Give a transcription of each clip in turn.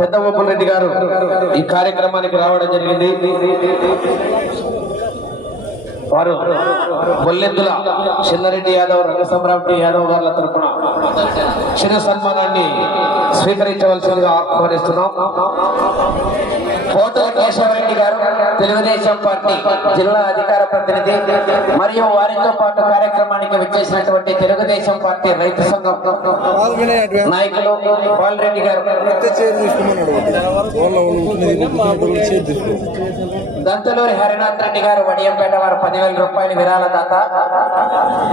పెద్ద రెడ్డి గారు ఈ కార్యక్రమానికి రావడం జరిగింది. వారు బొల్లెద్దుల చిన్నారెడ్డి యాదవ్ రంగసంరారెడ్డి యాదవ్ గారుల తరఫున చిన్న సన్మానాన్ని స్వీకరించవలసిందిగా ఆహ్వానిస్తున్నాం. కోటల కేశవరెడ్డి గారు తెలుగుదేశం పార్టీ జిల్లా అధికార ప్రతినిధి మరియు వారితో పాటు కార్యక్రమానికి వచ్చేసినటువంటి తెలుగుదేశం పార్టీ రైతు సంఘం నాయకులు బాలరెడ్డి గారు. దంతలూరి హరినాథ్ రెడ్డి గారు వడియంపేట వారు పదివేల రూపాయల విరాళ దాత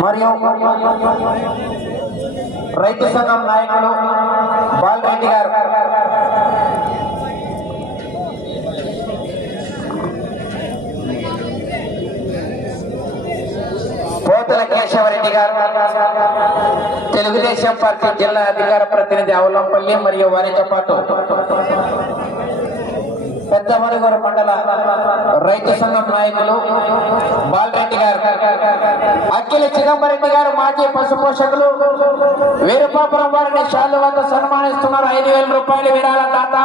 మరియు రైతు సంఘం నాయకులు బాలరెడ్డి గారు పోతల కేశవరెడ్డి గారు తెలుగుదేశం పార్టీ జిల్లా అధికార ప్రతినిధి అవలంపల్లి మరియు వారితో పాటు పెద్ద మరుగురు మండల రైతు సంఘం నాయకులు బాలరెడ్డి గారు అఖిల చిదంబరెడ్డి గారు మాజీ పశుపోషకులు వీరపాపురం వారిని శాలు వద్ద సన్మానిస్తున్నారు. ఐదు వేల రూపాయలు విరాళ దాత.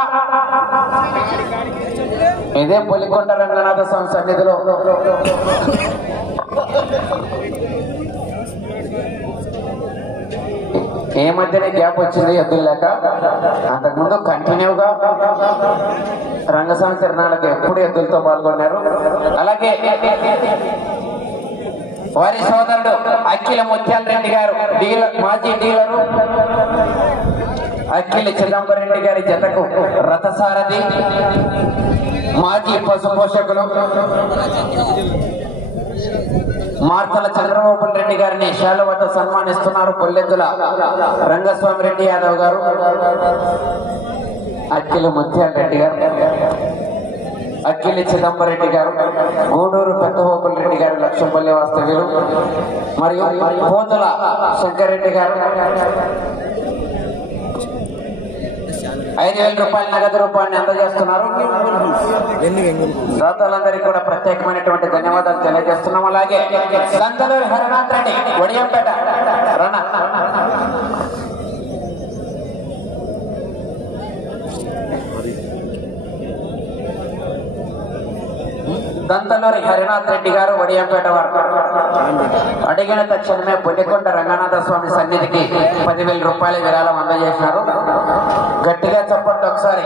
ఇదే పొలికొండ రంగనాథ స్వామి సన్నిధిలో. ఏ మధ్యనే గ్యాప్ వచ్చింది ఎద్దులు లేక అంతకుముందు కంటిన్యూగా రంగస్వామి తిరణాలకు ఎప్పుడు ఎద్దులతో పాల్గొన్నారు. అలాగే వారి సోదరుడు అఖిల ముత్యాల రెడ్డి గారు డీలర్ మాజీ డీలరు అఖిల చిదంబరెడ్డి గారి జతకు రథసారథి మాజీ పశు పోషకులు మార్తల చంద్రబాబు రెడ్డి గారిని శాల వద్ద సన్మానిస్తున్నారు కొల్లెద్దుల రంగస్వామి రెడ్డి యాదవ్ గారు. అక్కిలి ముత్యాల రెడ్డి గారు. అక్కిలి చిదంబరెడ్డి గారు. గూడూరు పెద్దగోపుల రెడ్డి గారు లక్ష్మపల్లి వాస్తవ్యులు. మరియు పోతుల శంకరెడ్డి గారు. ఐదు వేల రూపాయల నగదు రూపాయన్ని అందజేస్తున్నారు. దాతలందరికీ కూడా ప్రత్యేకమైనటువంటి ధన్యవాదాలు తెలియజేస్తున్నాం. అలాగే సంతలూరి హరినాథ్ రెడ్డి వడియంపేట రణ. దంతలూరి హరినాథ్ రెడ్డి గారు వడియంపేట వారు. అడిగిన తక్షణమే పొన్నికొండ రంగనాథ స్వామి సన్నిధికి పదివేల రూపాయల విరాళం అందజేశారు. గట్టిగా చెప్పండి ఒకసారి.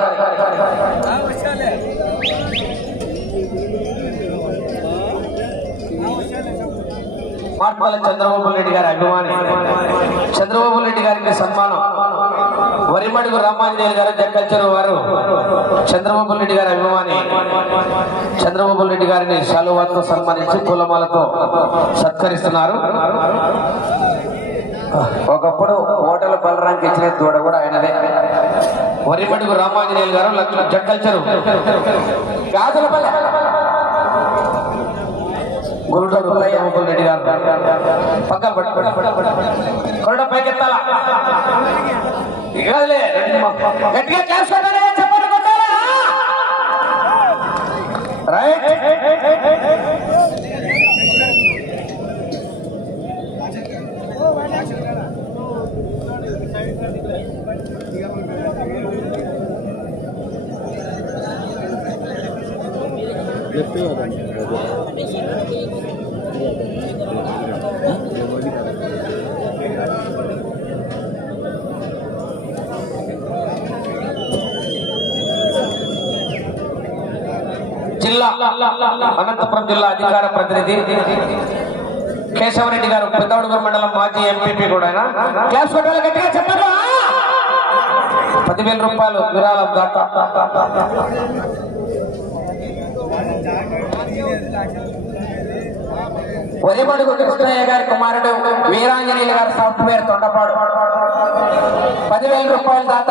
మార్పల చంద్రబాబు రెడ్డి గారి అభిమాని. చంద్రబాబు రెడ్డి గారికి సన్మానం. వరిమడుగు రామాంజనేయులు గారు జక్కల్చెరు వారు చంద్రబాబు రెడ్డి గారి అభిమాని. చంద్రబాబు రెడ్డి గారిని శాలువాతో సన్మానించి పూలమాలతో సత్కరిస్తున్నారు. ఒకప్పుడు ఓటల బలరానికి ఇచ్చిన దూడ కూడా ఆయనదే. వరిమడుగు రామాంజనేయులు గారు లక్ష- జక్కల్చెరు గురుడు పక్కన పట్టుకోండి కొరడ పైకెత్తాలా ఇకలే గట్టిగా రైట్. లెఫ్ట్ జిల్లా అనంతపురం జిల్లా అధికార ప్రతినిధి కేశవరెడ్డి గారు పెద్దవడుగురు మండలం మాజీ ఎంపీపీ కూడా ఆయన. క్లాస్ గట్టిగా చెప్పండి. పదివేల రూపాయలు విరాళం దాకా. ఒరిమడుగు కృష్ణయ్య గారి కుమారుడు వీరాంజనేయులు గారి సాఫ్ట్వేర్ తొండపాడు. పదివేల రూపాయలు దాత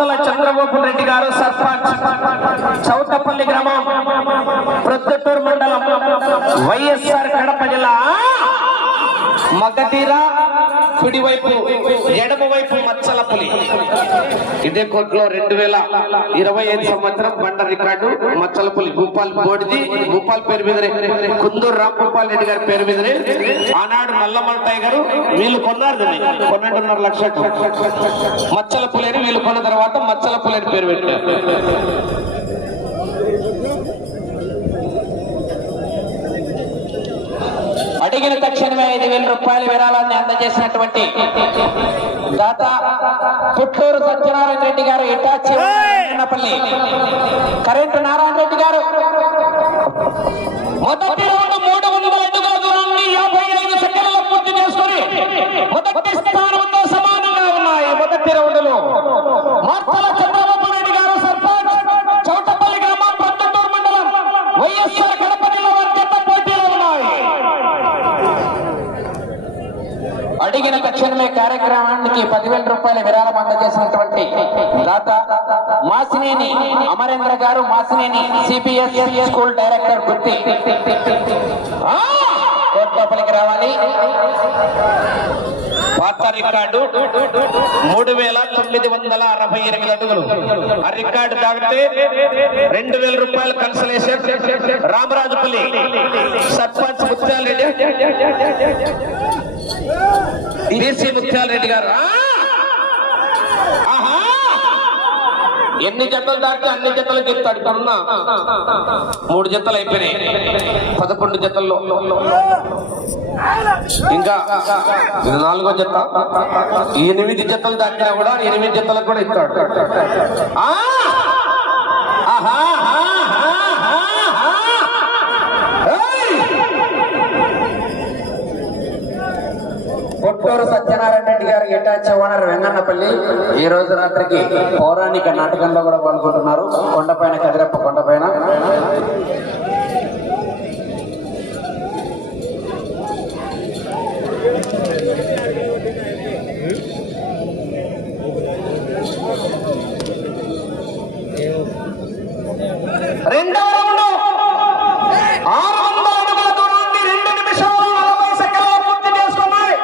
మార్తల చంద్రబాబు రెడ్డి గారు సర్పంచ్. చౌటపల్లి గ్రామం ప్రొద్దుటూరు మండలం వైఎస్ఆర్ కడప జిల్లా. మగధీర కుడివైపు ఎడమ వైపు మచ్చల పులి. ఇదే కోర్టులో రెండు వేల ఇరవై ఐదు సంవత్సరం బండ రికార్డు మచ్చల పులి. భూపాల్ బోడిది భూపాల్ పేరు మీదనే. కుందూరు రామ్ భూపాల్ రెడ్డి గారి పేరు మీదనే. ఆనాడు నల్లమల్టాయ్ గారు వీళ్ళు కొన్నారు పన్నెండున్నర లక్షలకు మచ్చల పులి అని వీళ్ళు కొన్న తర్వాత మచ్చల పులి అని పేరు పెట్టారు. అడిగిన తక్షణమే ఐదు వేల రూపాయల విరాళాన్ని అందజేసినటువంటి దాత పుట్టూరు సత్యనారాయణ రెడ్డి గారు ఇటాచి ఉన్నపల్లి కరెంటు నారాయణ రెడ్డి గారు. మొదటి రౌండ్ మూడు వందల అడుగుల దూరాన్ని యాభై ఐదు సెకండ్లలో పూర్తి చేసుకుని మొదటి స్థానంతో తక్షణమే కార్యక్రమానికి పదివేల రూపాయల విరాళం అందజేసినటువంటి దాత మాసినేని అమరేంద్ర గారు మాసినేని సిపిఎస్ స్కూల్ డైరెక్టర్ గుర్తి లోపలికి రావాలి. పాత రికార్డు మూడు వేల తొమ్మిది వందల అరవై ఎనిమిది అడుగులు. ఆ రికార్డు దాటితే రెండు వేల రూపాయలు కన్సలేషన్ రామరాజుపల్లి సర్పంచ్ ముత్యాలరెడ్డి బీసీ ముత్యాలరెడ్డి గారు. ఎన్ని జతలు దాటితే అన్ని జతలు చెప్తాడు ఇక్కడున్న మూడు జతలు అయిపోయినాయి. పదకొండు జతల్లో. ఇంకా నాలుగో జత. ఎనిమిది జతలు దాటినా కూడా ఎనిమిది జతలకు కూడా ఇస్తాడు. ఆహా! కొట్టూరు సత్యనారాయణ రెడ్డి గారు ఇటాచి ఓనర్ వెంగన్నపల్లి. ఈ రోజు రాత్రికి పౌరాణిక నాటకంలో కూడా పాల్గొంటున్నారు. కొండపైన కదిరప్ప కొండపైన రెండవ రౌండ్ ఆరు వందల అడుగుల దూరాన్ని రెండు నిమిషాలు నలభై సెకండ్లు పూర్తి చేసుకున్నాయి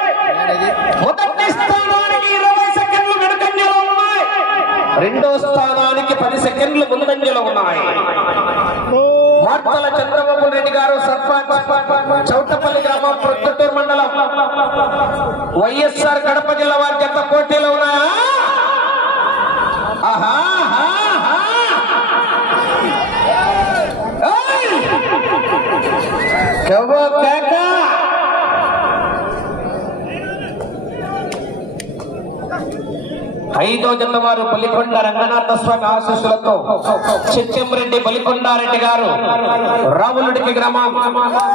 మొదటి స్థానానికి ఇరవై సెకండ్లు వెనుకంజలో ఉన్నాయి రెండో స్థానానికి పది సెకండ్లు ముందంజలో ఉన్నాయి. మార్తల చంద్రబాబు రెడ్డి గారు సర్పంచ్ చౌటపల్లి గ్రామం ప్రొద్దుటూరు మండలం. వైఎస్ఆర్ కడప జిల్లా వారి జత పోటీలో ఉన్నాయా? ఐదో జత వారు బలికొండ రంగనాథ స్వామి ఆశీస్సులతో చిత్తంరెడ్డి బలికొండారెడ్డి గారు రావులుడికి గ్రామం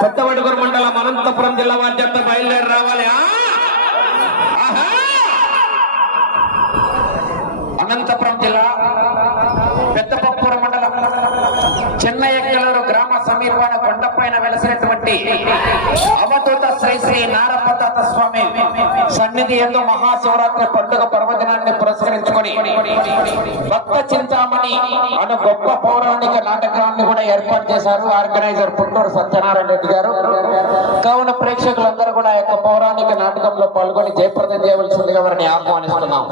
పెద్దవడుగురు మండలం అనంతపురం జిల్లా వారి జత బయలుదేరి రావాలి ఆ! ఆహా! అనంతపురం జిల్లా పెద్దపప్పూరు మండలం చెన్నయ్యగలూరు గ్రామ సమీపాన కొండపైన వెలసినటువంటి అవధూత శ్రీ శ్రీ నారపతాత స్వామి సన్నిధి ఎందు మహాశివరాత్రి పండుగ పర్వదినాన్ని పురస్కరించుకొని భక్త చింతామణి అను గొప్ప పౌరాణిక నాటకాన్ని కూడా ఏర్పాటు చేశారు. ఆర్గనైజర్ పుట్టూరు సత్యనారాయణ రెడ్డి గారు. కావున ప్రేక్షకులందరూ కూడా యొక్క పౌరాణిక నాటకంలో పాల్గొని జయప్రదం చేయవలసిందిగా వారిని ఆహ్వానిస్తున్నాం.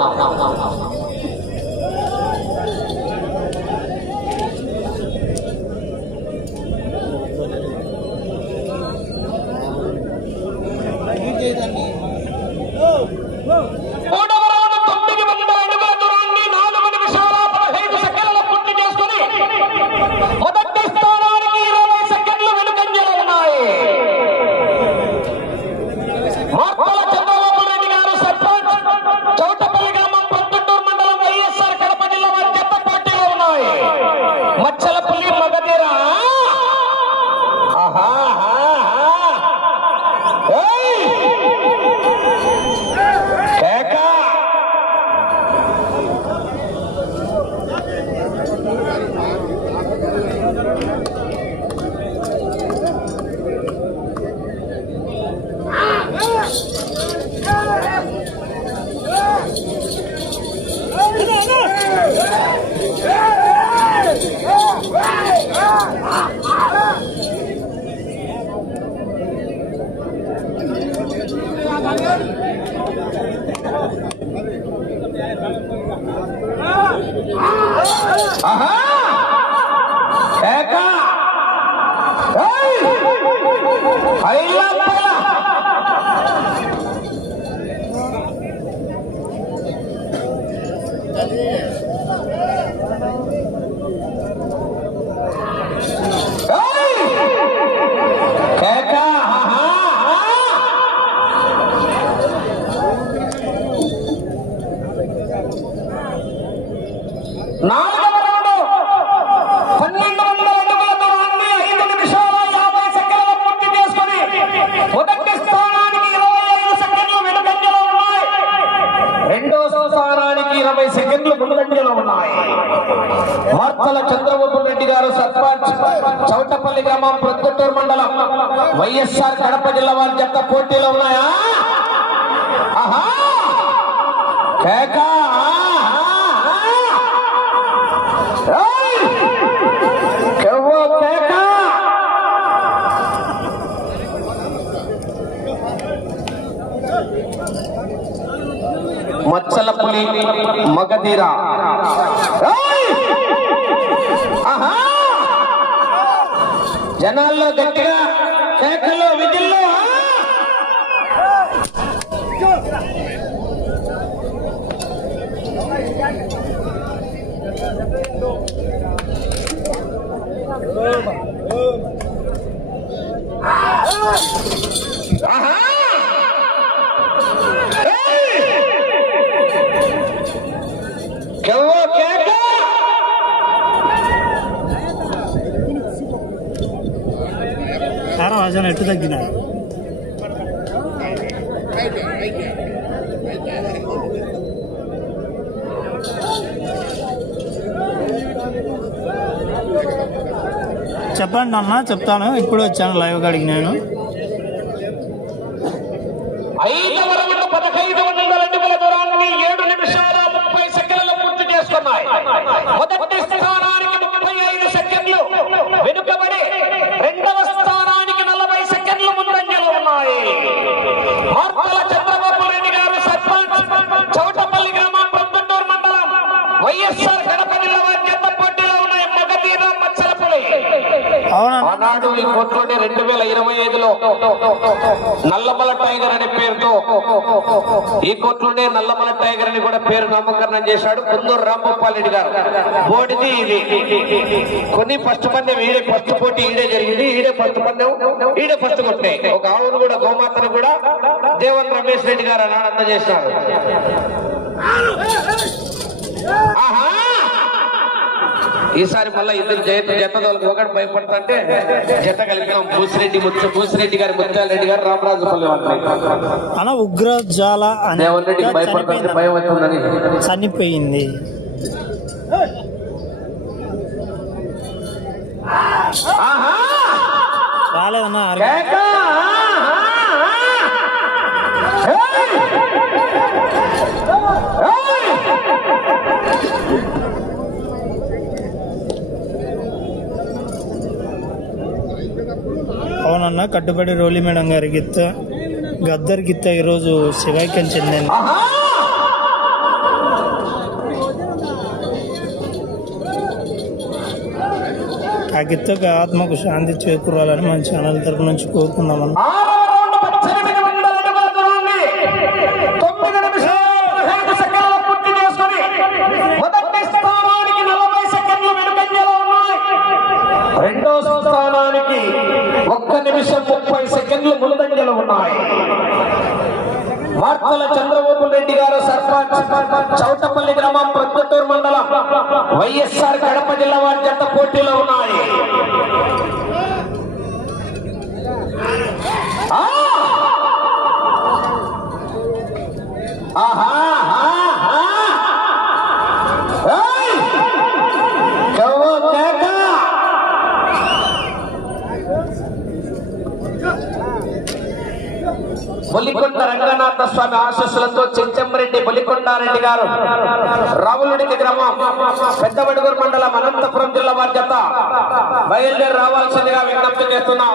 మచ్చల పులి మగధీర ఏయ్! ఆహా! జనాల్లో గట్టిగా కేకల్లో విధుల్లో ఆహా! సారా వాసన ఎట్టు తగ్గినా? చెప్పండి అన్న చెప్తాను. ఇప్పుడు వచ్చాను లైవ్ అడిగినాను. వేల ఇరవై ఐదులో నల్లమల టైగర్ అనే పేరుతో ఈ కోట్లోనే నల్లమల టైగర్ అని కూడా పేరు నామకరణం చేశాడు కుందూరు రాంగోపాల్ గారు. బోడిది ఇది. కొన్ని ఫస్ట్ పందెం ఈడే ఫస్ట్ పోటీ ఈడే జరిగింది. ఈడే ఫస్ట్ పందెం ఈడే ఫస్ట్ కొట్టే. ఒక ఆవును కూడా గోమాతను కూడా దేవన్ రమేష్ రెడ్డి గారు అని అందజేశారు ఆహా! ఈసారి మళ్ళీ ఇద్దరు జత జతదోళ్ళకి ఒకటి భయపడుతుంటే జత కలిపినాం. భూసిరెడ్డి ముత్య భూసిరెడ్డి గారి ముత్యాలరెడ్డి గారు అన్న ఉగ్ర జ్వాల అని దేవన్ రెడ్డికి భయపడుతుంటే భయం అవుతుందని. చనిపోయింది! రాలేదన్నా అరగ- అవునన్నా కట్టుబడి రోలి మేడం గారి గిత్త గద్దర్ గిత్త ఈరోజు శివాక్యం చెందింది. ఆ గిత్తకు ఆత్మకు శాంతి చేకూరాలని మన ఛానల్ తరపు నుంచి కోరుకుందామన్నా. ముప్పై ముందంజలు ఉన్నాయి. వార్తల చంద్రబాబు రెడ్డి గారు సర్పంచ్ చౌటపల్లి గ్రామం ప్రొద్దుటూరు మండలం వైఎస్ఆర్ కడప జిల్లా వారి జంట పోటీలో ఉన్నాయి. ఆహా! రంగనాథ స్వామి ఆశస్సులతో చెంచంరెడ్డి బొలికొండారెడ్డి గారు. రావులుడికి గ్రామం. పెద్దబడుగురు మండలం అనంతపురం జిల్లా బాధ్యత బయలుదేరి రావాల్సిందిగా విజ్ఞప్తి చేస్తున్నాం.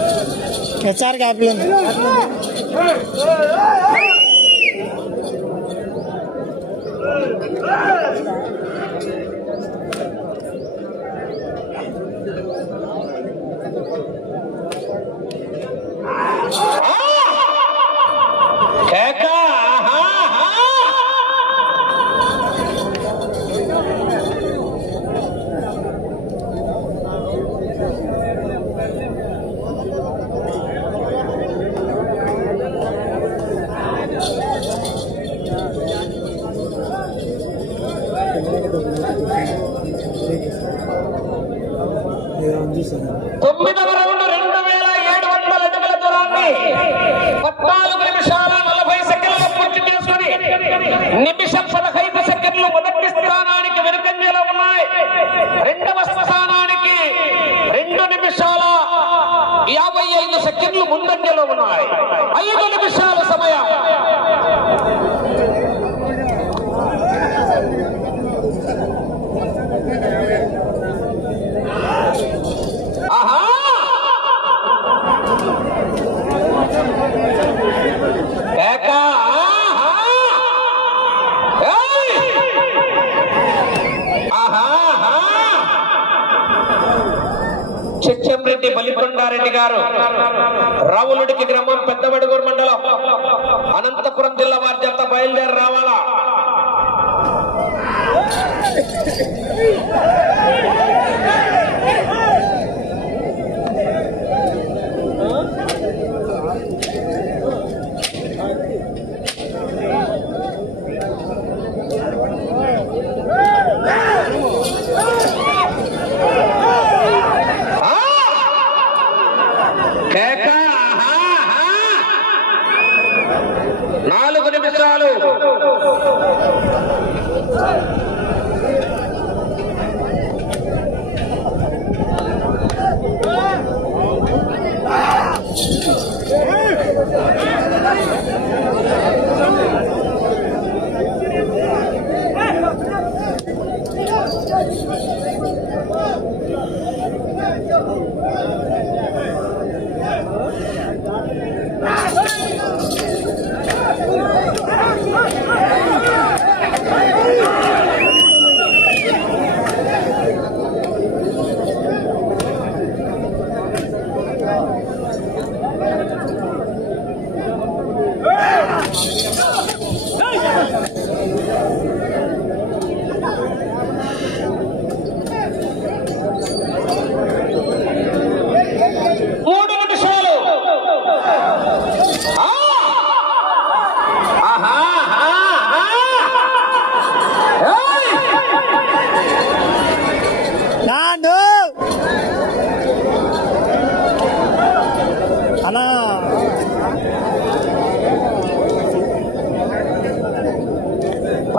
Kecar gak belum? నిమిష పదహైదు సెకండ్లు మొదటి స్థానానికి వెనుకంజలో ఉన్నాయి. రెండవ స్థానానికి రెండు నిమిషాల యాభై ఐదు సెకండ్లు ముందంజలో ఉన్నాయి. ఐదు నిమిషాలు పెద్దుండారెడ్డి గారు. రావులుడికి గ్రామం పెద్దబడిగూరు మండలం. అనంతపురం జిల్లా వారి చేత బయలుదేరి రావాలా?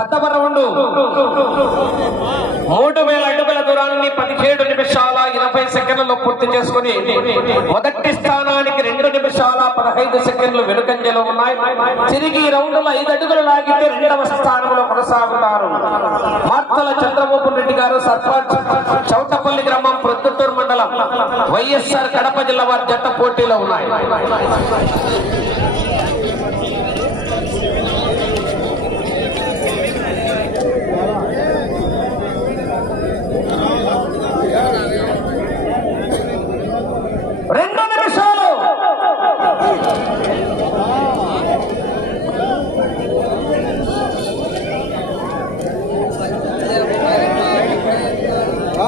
పద్దవర ఉండు మూడు వేల అడుగుల దూరాన్ని పదిహేడు నిమిషాల ఇరవై సెకండ్లలో పూర్తి చేసుకుని మొదటి స్థానానికి రెండు నిమిషాల పదహైదు సెకండ్లు వెనుకంజలో ఉన్నాయి. తిరిగి రౌండ్ రౌండ్లో ఐదు అడుగులు లాగితే రెండవ స్థానంలో కొనసాగుతారు. మార్తల చంద్రబాబు రెడ్డి గారు సర్పంచ్ చౌటపల్లి గ్రామం ప్రొద్దుటూరు మండలం. వైఎస్ఆర్ కడప జిల్లా వారి జట్ట పోటీలో ఉన్నాయి.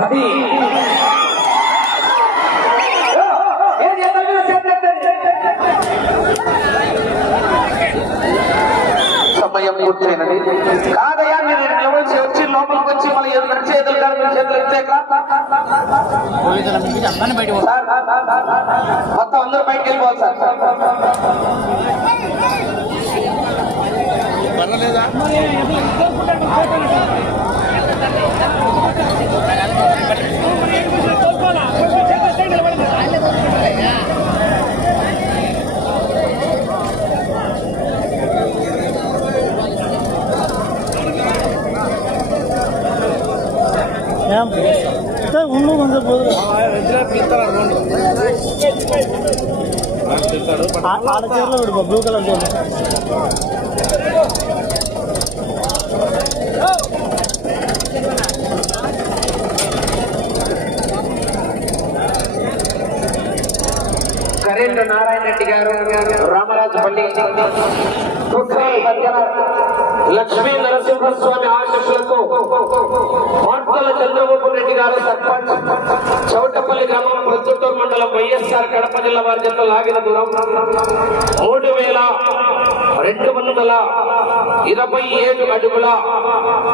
అది సమయం పూర్తయినది. కాదయ్యా మీరు లెవెల్స్ వచ్చి లోపలికి వచ్చి మళ్ళీ ఎదురు నడిచి ఎదురు కాదు చేతులు ఇచ్చాక మొత్తం అందరూ బయటకు వెళ్ళిపోవాలి సార్. పర్వాలేదా? ఉన్ను కొంచెం పోదు ఆడ చీరలో విడు బ్లూ కలర్ చీరలో నారాయణ రెడ్డి గారు రామరాజపల్లి లక్ష్మీ నరసింహస్వామి ఆశీస్సులతో మార్తల చంద్రబాబు రెడ్డి గారు సర్పంచ్ చౌటపల్లి గ్రామం ప్రొద్దుటూరు మండలం వైఎస్ఆర్ కడప జిల్లా వారి జత లాగిన దూరం మూడు వేల రెండు వందల ఇరవై ఏడు అడుగుల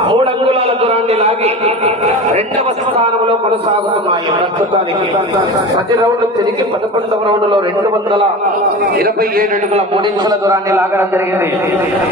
మూడు అంగుళాల దూరాన్ని లాగి రెండవ స్థానంలో కొనసాగుతున్నాయి ప్రస్తుతానికి ప్రతి రౌండ్ తిరిగి పదకొండవ రౌండ్లో రెండు వందల ఇరవై ఏడు అడుగుల మూడించుల దూరాన్ని లాగడం జరిగింది.